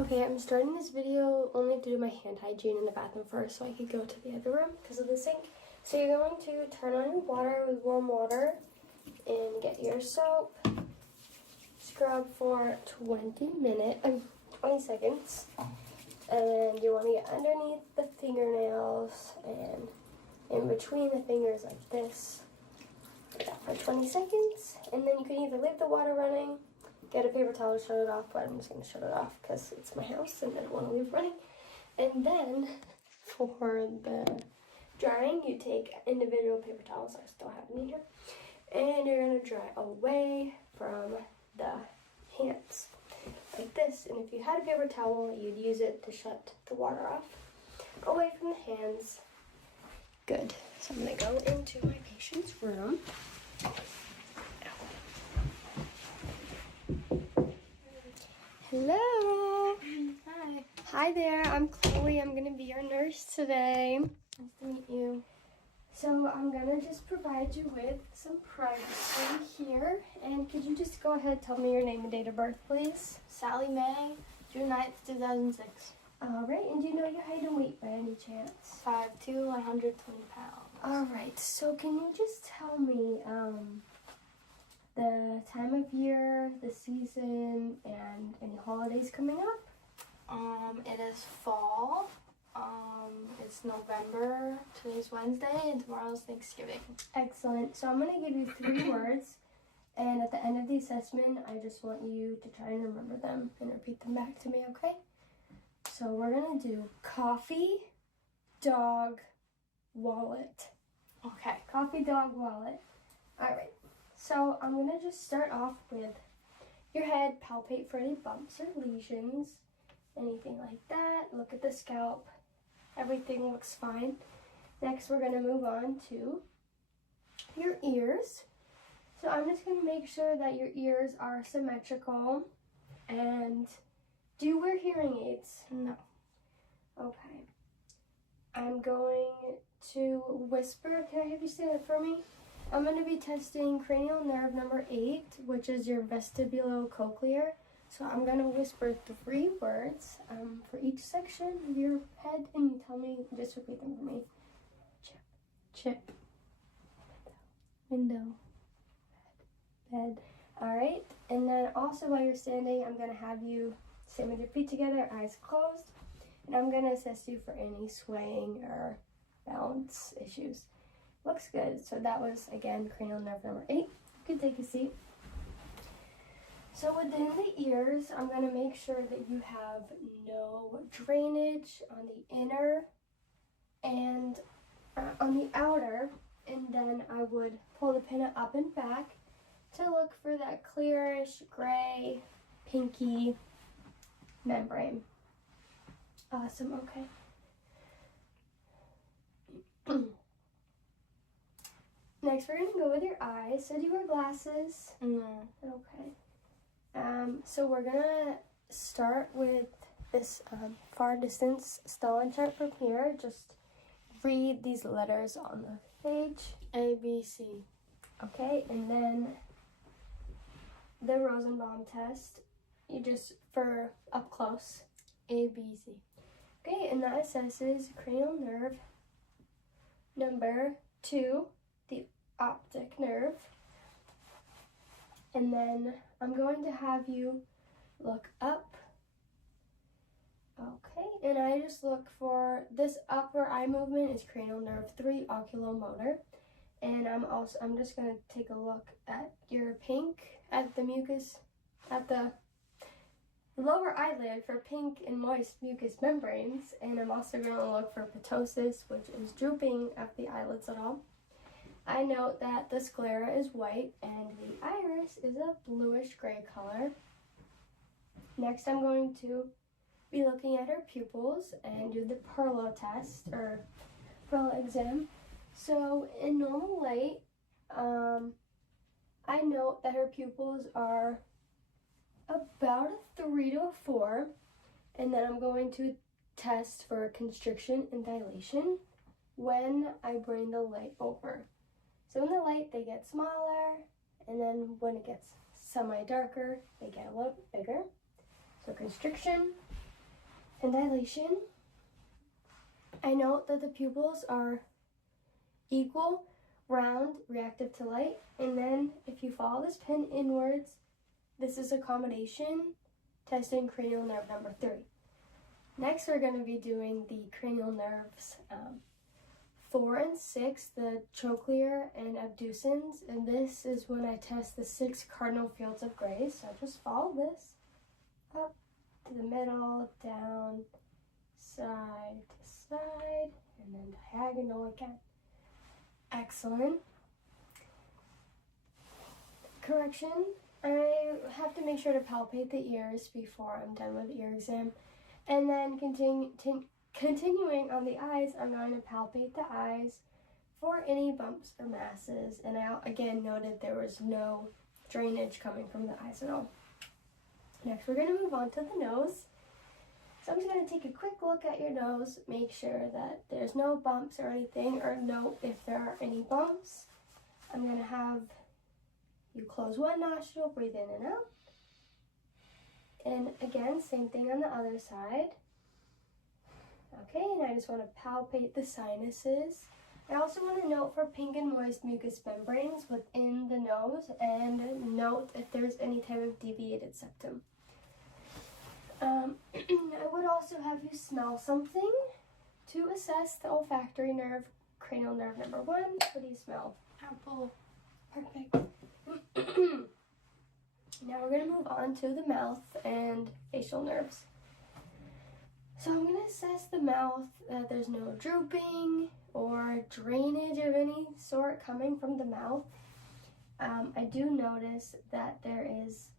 Okay, I'm starting this video only to do my hand hygiene in the bathroom first so I could go to the other room because of the sink. So you're going to turn on your water with warm water and get your soap. Scrub for 20 seconds. And you want to get underneath the fingernails and in between the fingers like this for 20 seconds. And then you can either leave the water running, get a paper towel to shut it off, but I'm just going to shut it off because it's my house and I don't want to leave it running. And then for the drying, you take individual paper towels, I still have them here, and you're going to dry away from the hands like this. And if you had a paper towel, you'd use it to shut the water off away from the hands. Good. So I'm going to go into my patient's room. Hello. Hi. Hi there. I'm Chloe. I'm going to be your nurse today. Nice to meet you. So I'm going to just provide you with some privacy here. And could you just go ahead and tell me your name and date of birth, please? Sally May, June 9th, 2006. All right. And do you know your height and weight by any chance? 5'2", 120 pounds. All right. So can you just tell me the time of year, the season, and any holidays coming up? It is fall. It's November. Today's Wednesday, and tomorrow's Thanksgiving. Excellent. So I'm going to give you 3 words, and at the end of the assessment, I just want you to try and remember them and repeat them back to me, okay? So we're going to do coffee, dog, wallet. Okay. Coffee, dog, wallet. All right. So I'm going to just start off with your head, palpate for any bumps or lesions, anything like that. Look at the scalp. Everything looks fine. Next, we're going to move on to your ears. So I'm just going to make sure that your ears are symmetrical. And do you wear hearing aids? No. Okay. I'm going to whisper. Can I have you say that for me? I'm going to be testing cranial nerve number 8, which is your vestibulocochlear. So I'm going to whisper 3 words for each section of your head, and you tell me, just repeat them for me. Chip. Window. Bed. All right. And then also while you're standing, I'm going to have you stand with your feet together, eyes closed. And I'm going to assess you for any swaying or balance issues. Looks good. So that was, again, cranial nerve number 8. You can take a seat. So within the ears, I'm going to make sure that you have no drainage on the inner and on the outer. And then I would pull the pinna up and back to look for that clearish, gray, pinky membrane. Awesome. Okay. Next, we're going to go with your eyes. So do you wear glasses? No. Okay. So we're going to start with this far distance Stellan chart from here. Just read these letters on the page. A, B, C. Okay, and then the Rosenbaum test. You just, for up close. A, B, C. Okay, and that assesses cranial nerve number 2, the optic nerve. And then I'm going to have you look up. Okay, and I just look for this upper eye movement is cranial nerve 3, oculomotor. And I'm just going to take a look at your pink, at the mucus, at the lower eyelid for pink and moist mucous membranes. And I'm also going to look for ptosis, which is drooping at the eyelids at all. I note that the sclera is white and the iris is a bluish gray color. Next, I'm going to be looking at her pupils and do the Perlo test, or Perlo exam. So in normal light, I note that her pupils are about a 3 to a 4, and then I'm going to test for constriction and dilation when I bring the light over. So in the light, they get smaller, and then when it gets semi-darker, they get a little bit bigger. So constriction and dilation. I note that the pupils are equal, round, reactive to light, and then if you follow this pin inwards, this is accommodation, testing cranial nerve number 3. Next, we're going to be doing the cranial nerves 4 and 6, the trochlear and abducens, and this is when I test the 6 cardinal fields of grace. So just follow this up to the middle, down, side to side, and then diagonal again. Excellent. Correction, I have to make sure to palpate the ears before I'm done with the ear exam. And then continuing on the eyes, I'm going to palpate the eyes for any bumps or masses. And I again noted there was no drainage coming from the eyes at all. Next, we're going to move on to the nose. So I'm just going to take a quick look at your nose, make sure that there's no bumps or anything, or note if there are any bumps. I'm going to have you close one nostril, breathe in and out. And again, same thing on the other side. Okay, and I just want to palpate the sinuses. I also want to note for pink and moist mucous membranes within the nose and note if there's any type of deviated septum. I would also have you smell something to assess the olfactory nerve, cranial nerve number 1. What do you smell? Apple. Perfect. Now we're going to move on to the mouth and facial nerves. So I'm going to assess the mouth that there's no drooping or drainage of any sort coming from the mouth. I do notice that there is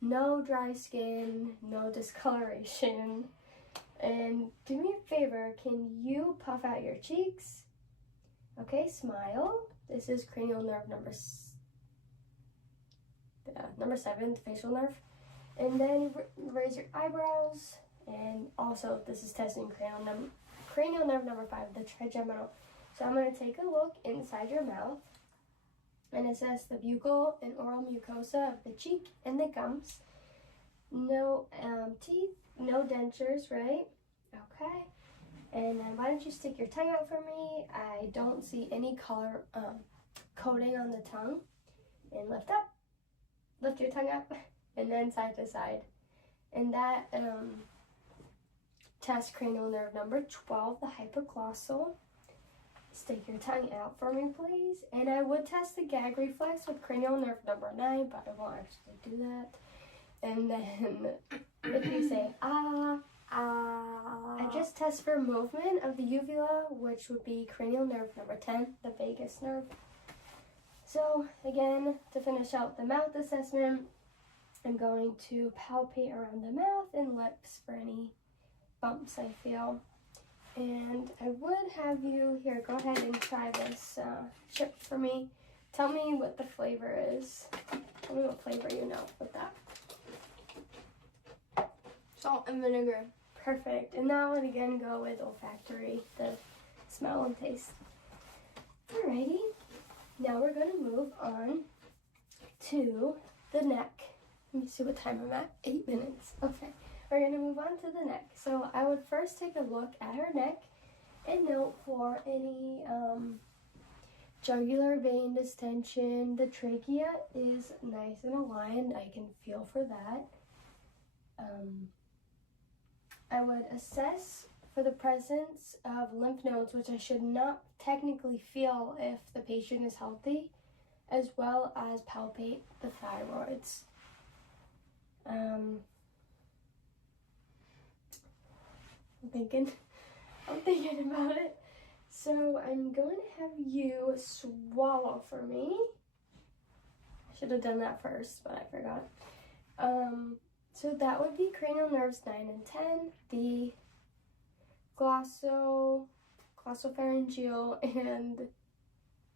no dry skin, no discoloration. And do me a favor, can you puff out your cheeks? Okay, smile. This is cranial nerve number 7, the facial nerve. And then raise your eyebrows. And also, this is testing cranial nerve number 5, the trigeminal. So I'm going to take a look inside your mouth and assess the buccal and oral mucosa of the cheek and the gums. No teeth, no dentures, right? Okay. And then why don't you stick your tongue out for me? I don't see any color coating on the tongue. And lift up. Lift your tongue up. And then side to side. And that test cranial nerve number 12, the hypoglossal. Stick your tongue out for me, please. And I would test the gag reflex with cranial nerve number 9, but I won't actually do that. And then if you say, ah, I just test for movement of the uvula, which would be cranial nerve number 10, the vagus nerve. So again, to finish out the mouth assessment, I'm going to palpate around the mouth and lips for any bumps I feel. And I would have you, here, go ahead and try this chip for me. Tell me what the flavor is. Tell me what flavor you know with that. Salt and vinegar. Perfect. And that would again go with olfactory, the smell and taste. Alrighty. Now we're going to move on to the neck. Let me see what time I'm at. 8 minutes. Okay. We're going to move on to the neck. So I would first take a look at her neck and note for any jugular vein distension. The trachea is nice and aligned. I can feel for that. I would assess for the presence of lymph nodes, which I should not technically feel if the patient is healthy, as well as palpate the thyroids. I'm thinking about it. So I'm going to have you swallow for me. I should have done that first, but I forgot. So that would be cranial nerves 9 and 10, the glossopharyngeal and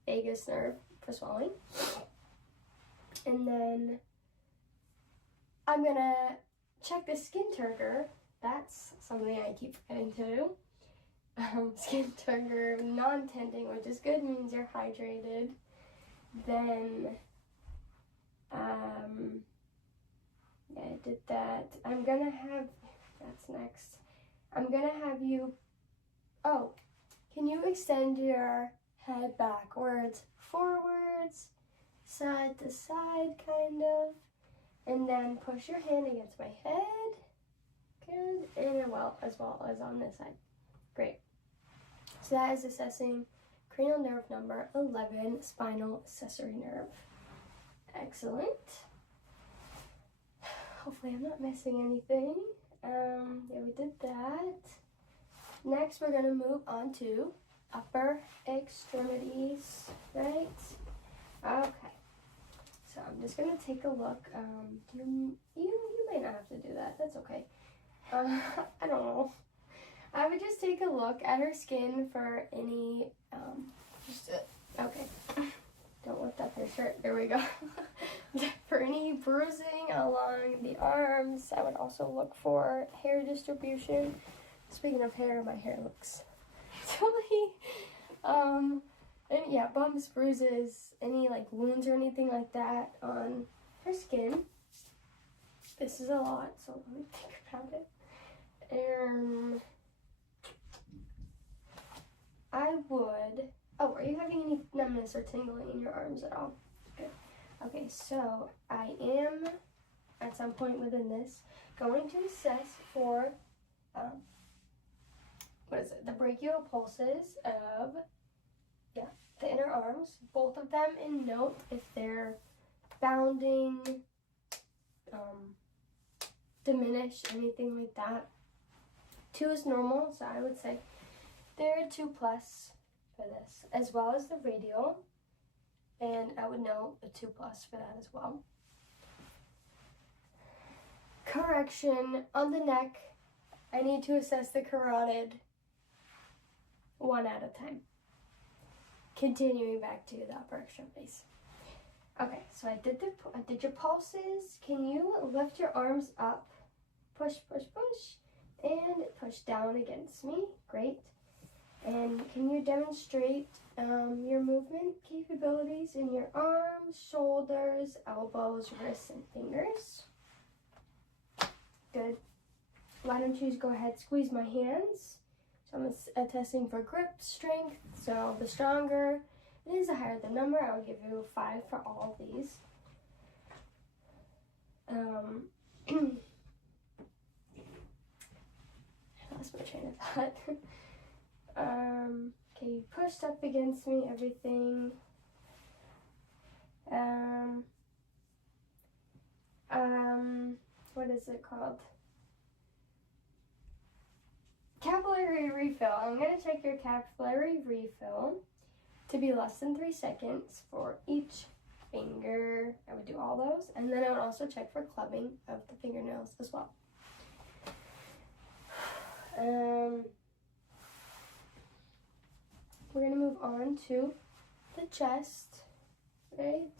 vagus nerve for swallowing. And then I'm gonna check the skin turgor. That's something I keep forgetting to do. Skin turgor non-tending, which is good, means you're hydrated. Then, yeah, I did that. I'm gonna have, that's next. I'm gonna have you, can you extend your head backwards, forwards, side to side, kind of, and then push your hand against my head. Good, and as well as on this side. Great. So that is assessing cranial nerve number 11, spinal accessory nerve. Excellent. Hopefully I'm not missing anything. Yeah, we did that. Next, we're gonna move on to upper extremities, right? Okay. So I'm just gonna take a look. You may not have to do that. That's okay. I don't know. I would just take a look at her skin for any. Just it. Okay. Don't lift up your shirt. There we go. For any bruising along the arms, I would also look for hair distribution. Speaking of hair, my hair looks silly. And yeah, bumps, bruises, any like wounds or anything like that on her skin. This is a lot, so let me think about it. I would. Oh, are you having any numbness or tingling in your arms at all? Good. Okay, so I am, at some point within this, going to assess for, the brachial pulses of, the inner arms. Both of them, and note if they're bounding, diminished, anything like that. 2 is normal, so I would say they're 2+ for this, as well as the radial, and I would note a 2+ for that as well. Correction, on the neck, I need to assess the carotid one at a time. Continuing back to the upper extremities. Okay, so I did your pulses. Can you lift your arms up? Push, push, push, and push down against me. Great. And can you demonstrate your movement capabilities in your arms, shoulders, elbows, wrists, and fingers? Good. Why don't you go ahead, squeeze my hands. So I'm testing for grip strength. So the stronger it is, the higher the number. I will give you 5 for all of these. I lost my train of thought. Okay, you pushed up against me, everything. What is it called? Capillary refill. I'm going to check your capillary refill to be less than 3 seconds for each finger. I would do all those. And then I would also check for clubbing of the fingernails as well. We're going to move on to the chest, right?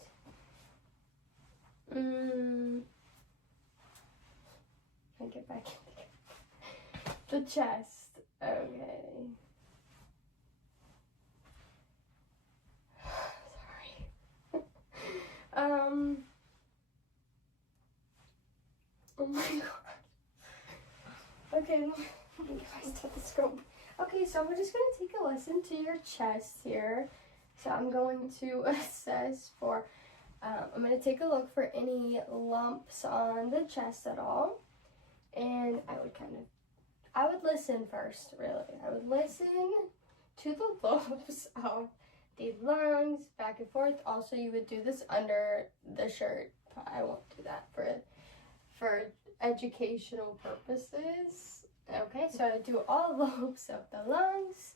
I get back in there. The chest, okay. Sorry. Oh my god. Okay, let me get my stethoscope. Okay, so we're just going to take a listen to your chest here. So I'm going to assess for, I'm going to take a look for any lumps on the chest at all. And I would listen first, really. I would listen to the lobes of the lungs, back and forth. Also, you would do this under the shirt. I won't do that for educational purposes. Okay, so I do all lobes of the lungs.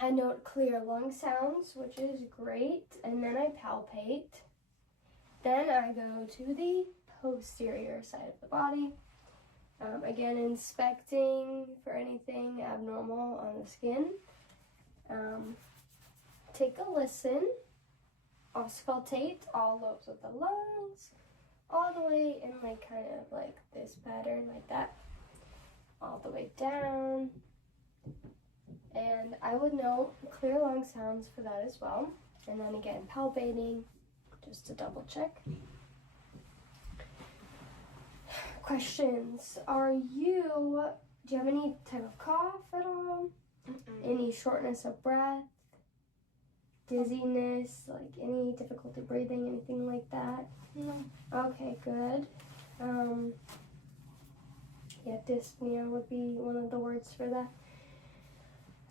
I note clear lung sounds, which is great. And then I palpate. Then I go to the posterior side of the body. Again, inspecting for anything abnormal on the skin. Take a listen. Auscultate all lobes of the lungs, all the way in like kind of like this pattern, like that, all the way down. And I would note clear lung sounds for that as well. And then again, palpating, just to double check. Questions. Are you Do you have any type of cough at all? Any shortness of breath? Dizziness? Like any difficulty breathing? Anything like that? No. Okay, good. Yeah, dyspnea would be one of the words for that.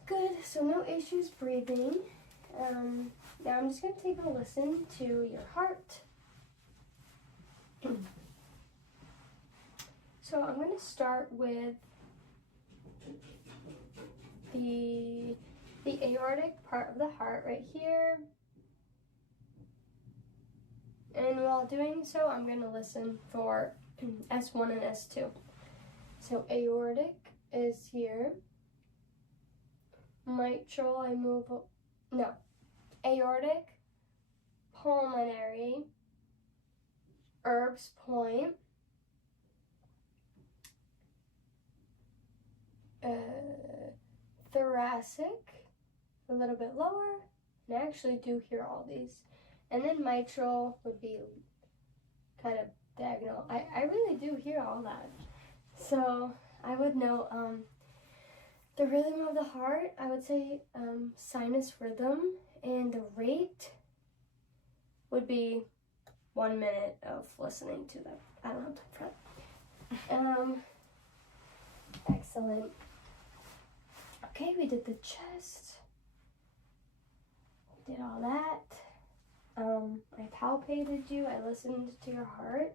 Good, so no issues breathing. Now I'm just going to take a listen to your heart. So I'm going to start with the aortic part of the heart right here. And while doing so, I'm going to listen for S1 and S2. So aortic is here. Mitral, I move, no. Aortic, pulmonary, Erb's point, thoracic, a little bit lower, and I actually do hear all these. And then mitral would be kind of diagonal. I really do hear all that. So I would know the rhythm of the heart, I would say sinus rhythm, and the rate would be 1 minute of listening to them. I don't have time for that. Excellent. Okay, we did the chest. We did all that. I palpated you. I listened to your heart.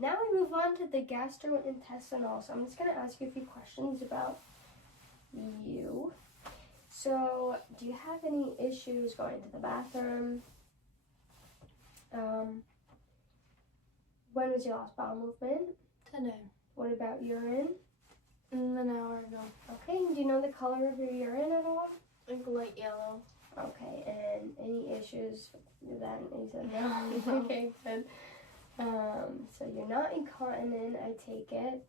Now we move on to the gastrointestinal. So I'm just going to ask you a few questions about you. So, do you have any issues going to the bathroom? When was your last bowel movement? Today. What about urine? An hour ago. Okay, and do you know the color of your urine at all? Like light yellow. Okay, and any issues with that? You said no. No. Okay, good. So you're not incontinent, I take it.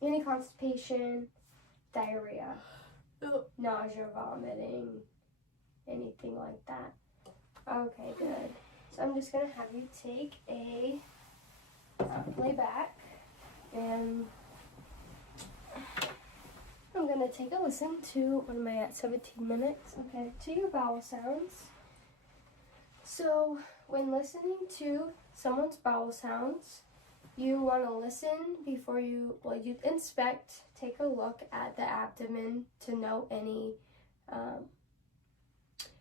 Any constipation, diarrhea, nausea, vomiting, anything like that. Okay, good. So I'm just gonna have you take a lay back, and I'm gonna take a listen to, what am I at, 17 minutes? Okay, to your bowel sounds. So when listening to someone's bowel sounds, you want to listen before you inspect, take a look at the abdomen to note any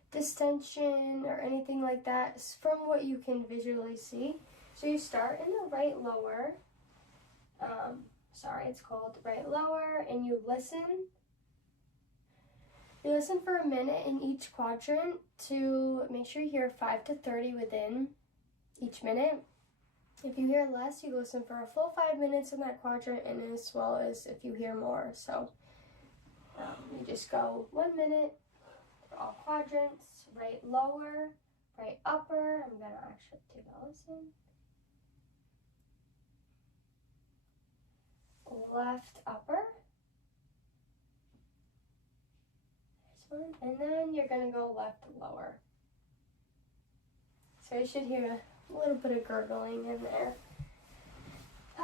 distension or anything like that from what you can visually see. So you start in the right lower, it's called right lower, and you listen. You listen for a minute in each quadrant to make sure you hear 5 to 30 within each minute. If you hear less, you listen for a full 5 minutes in that quadrant, and as well as if you hear more. So you just go 1 minute for all quadrants, right lower, right upper. I'm going to actually take a listen. Left upper. This one. And then you're going to go left lower. So you should hear a little bit of gurgling in there.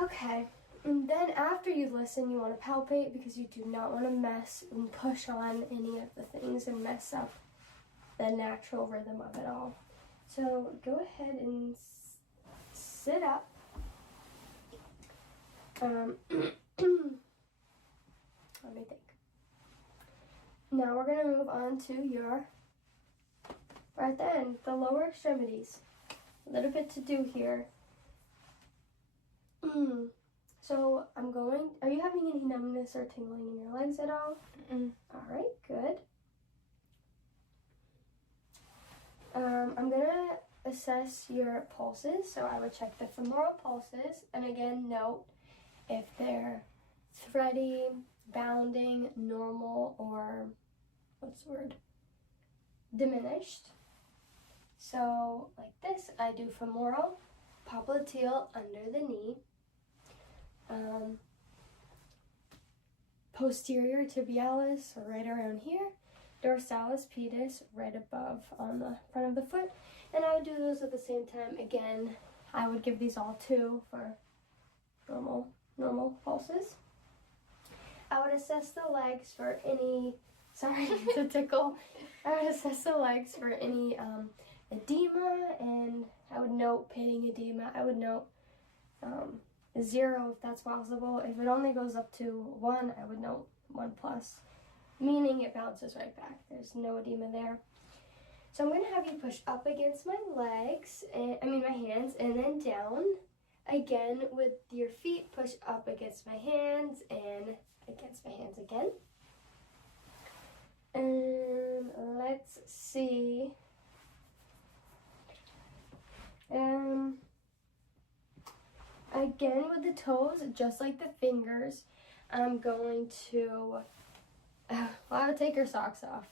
Okay. And then after you listen, you want to palpate because you do not want to mess and push on any of the things and mess up the natural rhythm of it all. So go ahead and sit up. Let me think. Now we're going to move on to your, right then, the lower extremities. A little bit to do here. So are you having any numbness or tingling in your legs at all? All right, good. I'm going to assess your pulses. So I would check the femoral pulses. And again, note if they're thready, bounding, normal, or diminished. So like this, I do femoral, popliteal under the knee, posterior tibialis right around here, dorsalis pedis right above on the front of the foot. And I would do those at the same time. Again, I would give these all 2 for normal pulses. I would assess the legs for any, sorry to tickle. I would assess the legs for any edema, and I would note pitting edema. I would note 0 if that's possible. If it only goes up to 1, I would note 1+, meaning it bounces right back. There's no edema there. So I'm going to have you push up against my legs, my hands, and then down. Again, with your feet, push up against my hands and against my hands again. And let's see. Again with the toes, just like the fingers, I'm going to, I would take her socks off.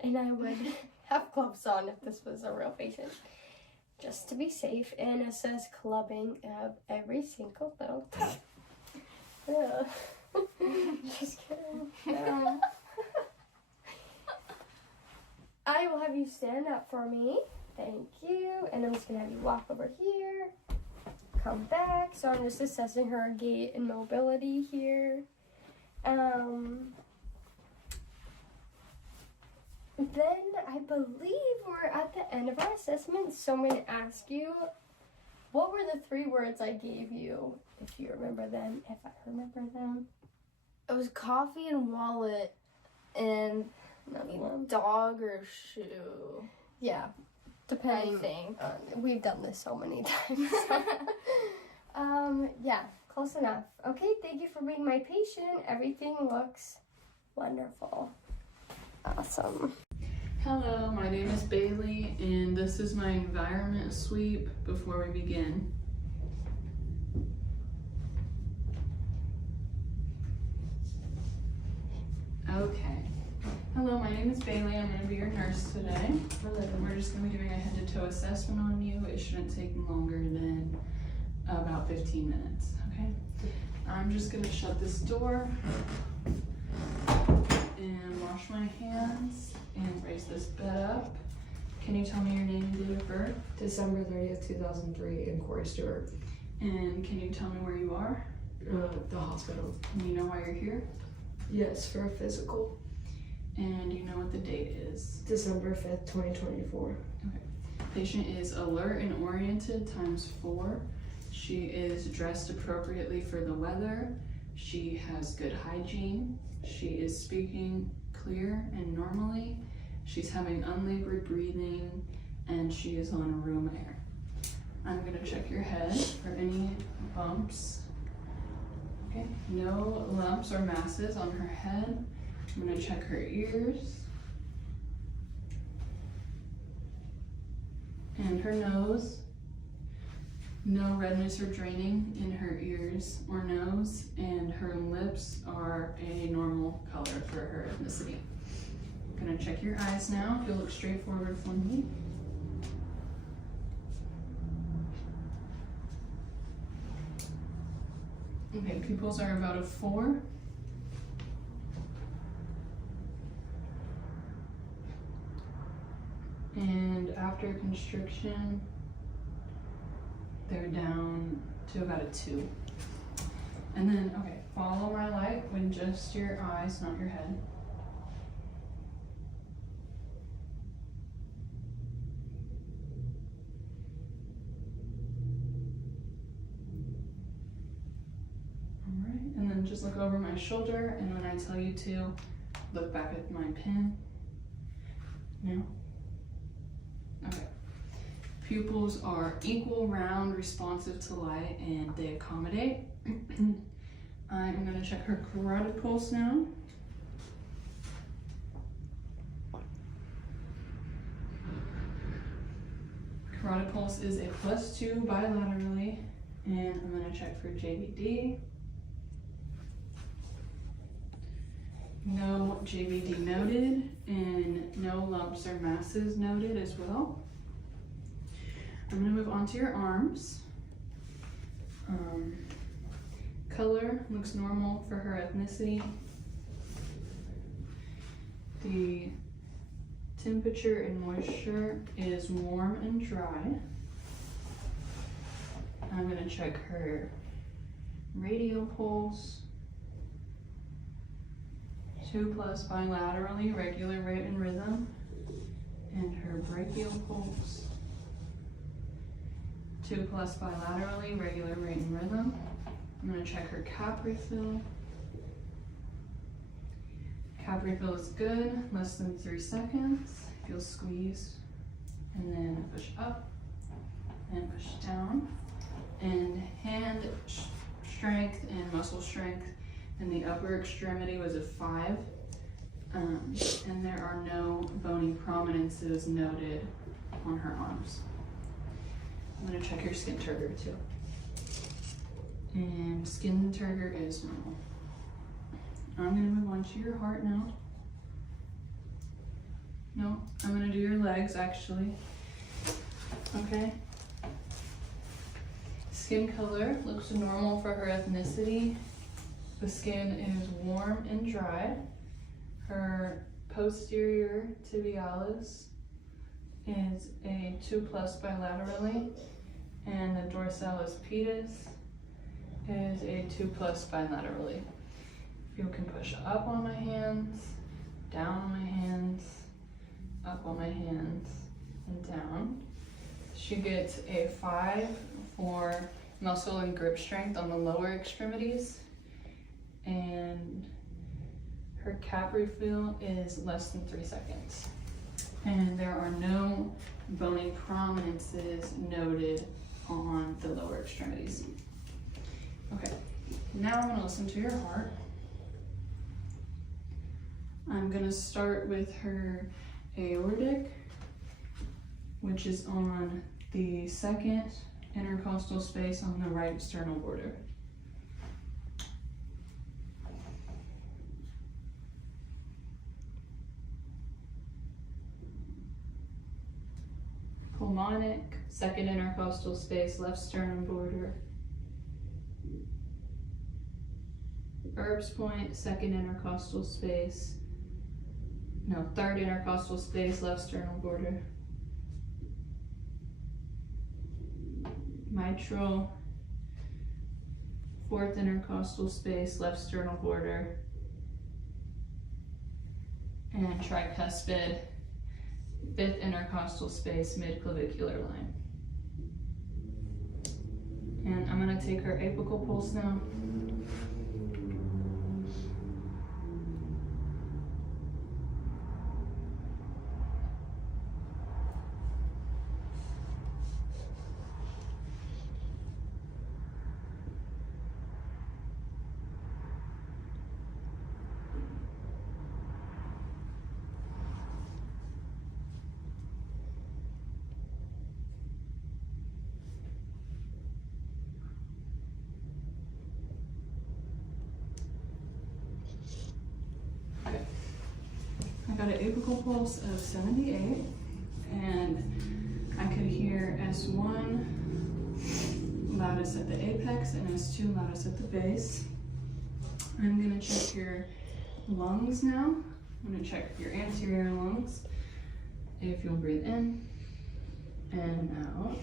And I would have gloves on if this was a real patient, just to be safe, and assess clubbing of every single little toe. Just kidding. I will have you stand up for me. Thank you. And I'm just going to have you walk over here. Come back. So I'm just assessing her gait and mobility here. Then I believe we're at the end of our assessment. So I'm going to ask you, what were the 3 words I gave you, if you remember them, if I remember them? It was coffee and wallet and dog or shoe. Yeah, depending. I think. We've done this so many times. Yeah, close enough. Okay, thank you for being my patient. Everything looks wonderful. Awesome. Hello, my name is Bailey, and this is my environment sweep before we begin. Okay. Hello, my name is Bailey. I'm going to be your nurse today. We're just going to be doing a head-to-toe assessment on you. It shouldn't take longer than about 15 minutes, okay? I'm just going to shut this door and wash my hands and raise this bed up. Can you tell me your name and date of birth? December 30th, 2003 in Corey Stewart. And can you tell me where you are? The hospital. And you know why you're here? Yes, for a physical. And you know what the date is? December 5th, 2024. Okay. Patient is alert and oriented ×4. She is dressed appropriately for the weather. She has good hygiene. She is speaking clear and normally. She's having unlabored breathing, and she is on room air. I'm gonna check your head for any bumps. Okay, no lumps or masses on her head. I'm gonna check her ears and her nose. No redness or draining in her ears or nose, and her lips are a normal color for her ethnicity. I'm gonna check your eyes now. If you'll look straight forward for me. Okay, pupils are about a 4. And after constriction, they're down to about a 2. And then, okay, follow my light with just your eyes, not your head. All right, and then just look over my shoulder, and when I tell you to, look back at my pin. Now. Okay. Pupils are equal, round, responsive to light, and they accommodate. I'm going to check her carotid pulse now. Carotid pulse is a +2 bilaterally, and I'm going to check for JVD. No JVD noted, and no lumps or masses noted as well. I'm going to move on to your arms. Color looks normal for her ethnicity. The temperature and moisture is warm and dry. I'm gonna check her radial pulse. 2+ bilaterally, regular rate and rhythm. And her brachial pulse. 2+ bilaterally, regular rate and rhythm. I'm gonna check her Capri fill. Capri fill is good, less than 3 seconds. Feel squeeze, and then push up, and push down. And hand strength and muscle strength in the upper extremity was a 5. And there are no bony prominences noted on her arms. I'm gonna check your skin turgor too. And skin turgor is normal. I'm gonna move on to your heart now. No, I'm gonna do your legs actually. Okay. Skin color looks normal for her ethnicity. The skin is warm and dry. Her posterior tibialis is a 2+ bilaterally, and the dorsalis pedis is a 2+ bilaterally. You can push up on my hands, down on my hands, up on my hands, and down. She gets a 5 for muscle and grip strength on the lower extremities, and her Capri fill is less than 3 seconds. And there are no bony prominences noted on the lower extremities. Okay, now I'm gonna listen to your heart. I'm gonna start with her aortic, which is on the second intercostal space on the right sternal border. Pulmonic, second intercostal space, left sternum border. Erb's point, second intercostal space. No, third intercostal space, left sternal border. Mitral, fourth intercostal space, left sternal border. And tricuspid, fifth intercostal space, mid-clavicular line. And I'm gonna take her apical pulse now. I got an apical pulse of 78, and I could hear S1 loudest at the apex and S2 loudest at the base. I'm gonna check your lungs now. I'm gonna check your anterior lungs. If you'll breathe in and out.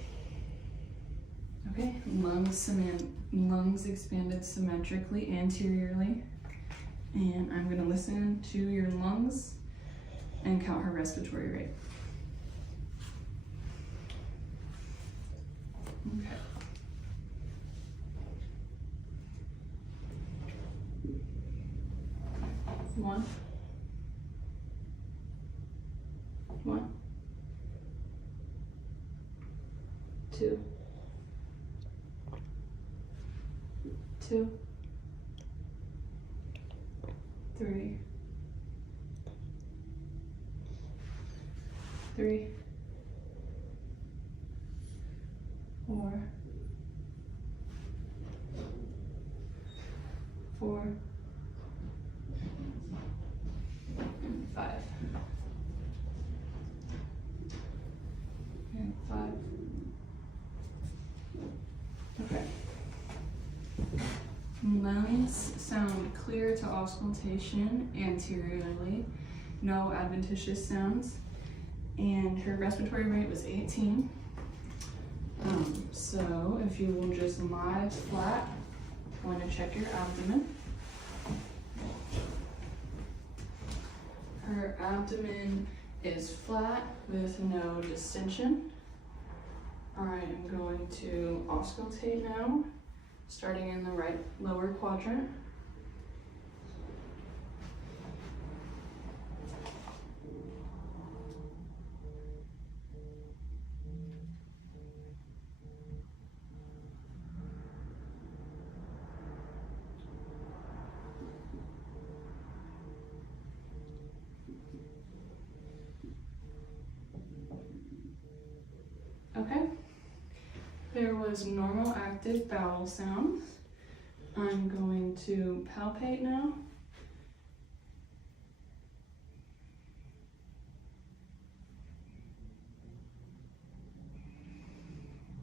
Okay, lungs expanded symmetrically anteriorly. And I'm gonna listen to your lungs and count her respiratory rate. Okay. One. 2. 2. 3. 3. 4. 4. 5. And 5. Okay. Lungs sound clear to auscultation anteriorly. no adventitious sounds, and her respiratory rate was 18. So if you will just lie flat, I'm going to check your abdomen. Her abdomen is flat with no distension. I am going to auscultate now, starting in the right lower quadrant. Okay, there was normal active bowel sounds. I'm going to palpate now.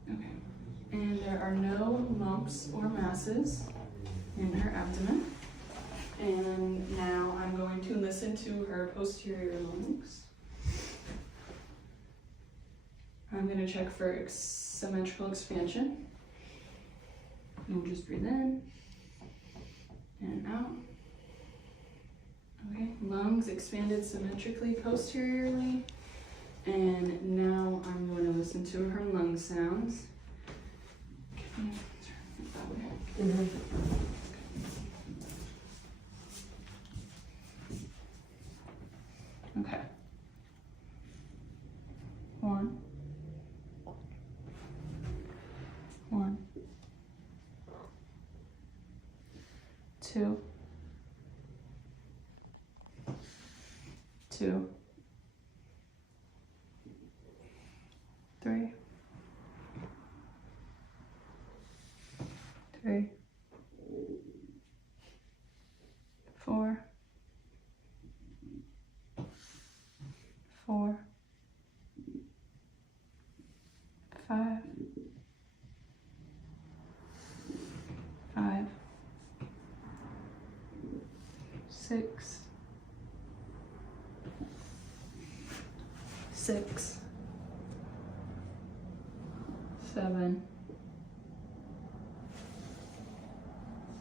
Okay, and there are no lumps or masses in her abdomen. And now I'm going to listen to her posterior lungs. I'm going to check for symmetrical expansion. And just breathe in and out. Okay, lungs expanded symmetrically posteriorly. And now I'm going to listen to her lung sounds. Can you turn it that way? Okay. 1. 1, 2, 2, 3, 3, 4, 4, 5, 5, 6, 6, 7,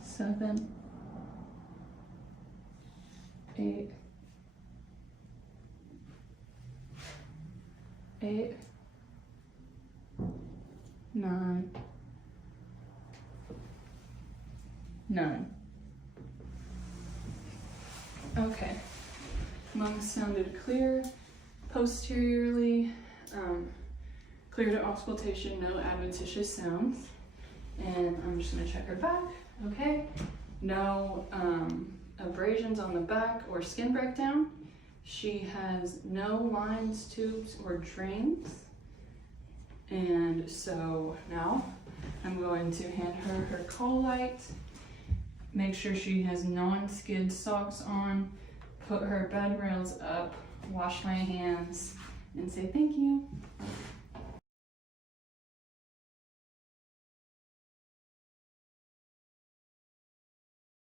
7, 8, 8, 9, 9. Okay, lungs sounded clear. Posteriorly, clear to auscultation, no adventitious sounds. And I'm just gonna check her back, okay? No abrasions on the back or skin breakdown. She has no lines, tubes, or drains. And so now I'm going to hand her her Colite. Make sure she has non-skid socks on, put her bed rails up, wash my hands, and say thank you.